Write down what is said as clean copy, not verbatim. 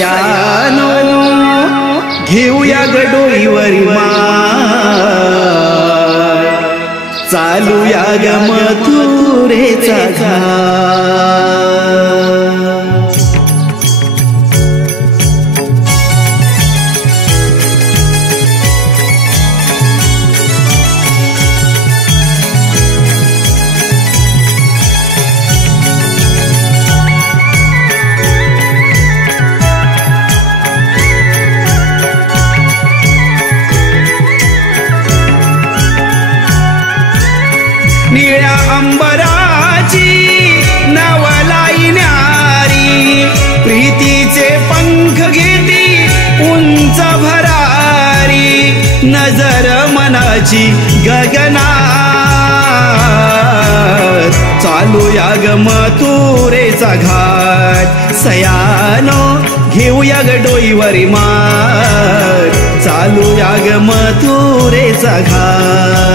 सयानो घेऊया गडोईवरी माय, चालूया ग मथुरेचा घाट. निळ्या अंबराची नवलाई न्यारी, प्रीतीचे पंख घेती उंच भरारी, नजर मनाची गगनात, चालूया ग मथुरेचा घाट. सयानो घेऊया ग डोईवरी मात, चालूया ग मथुरेचा घाट.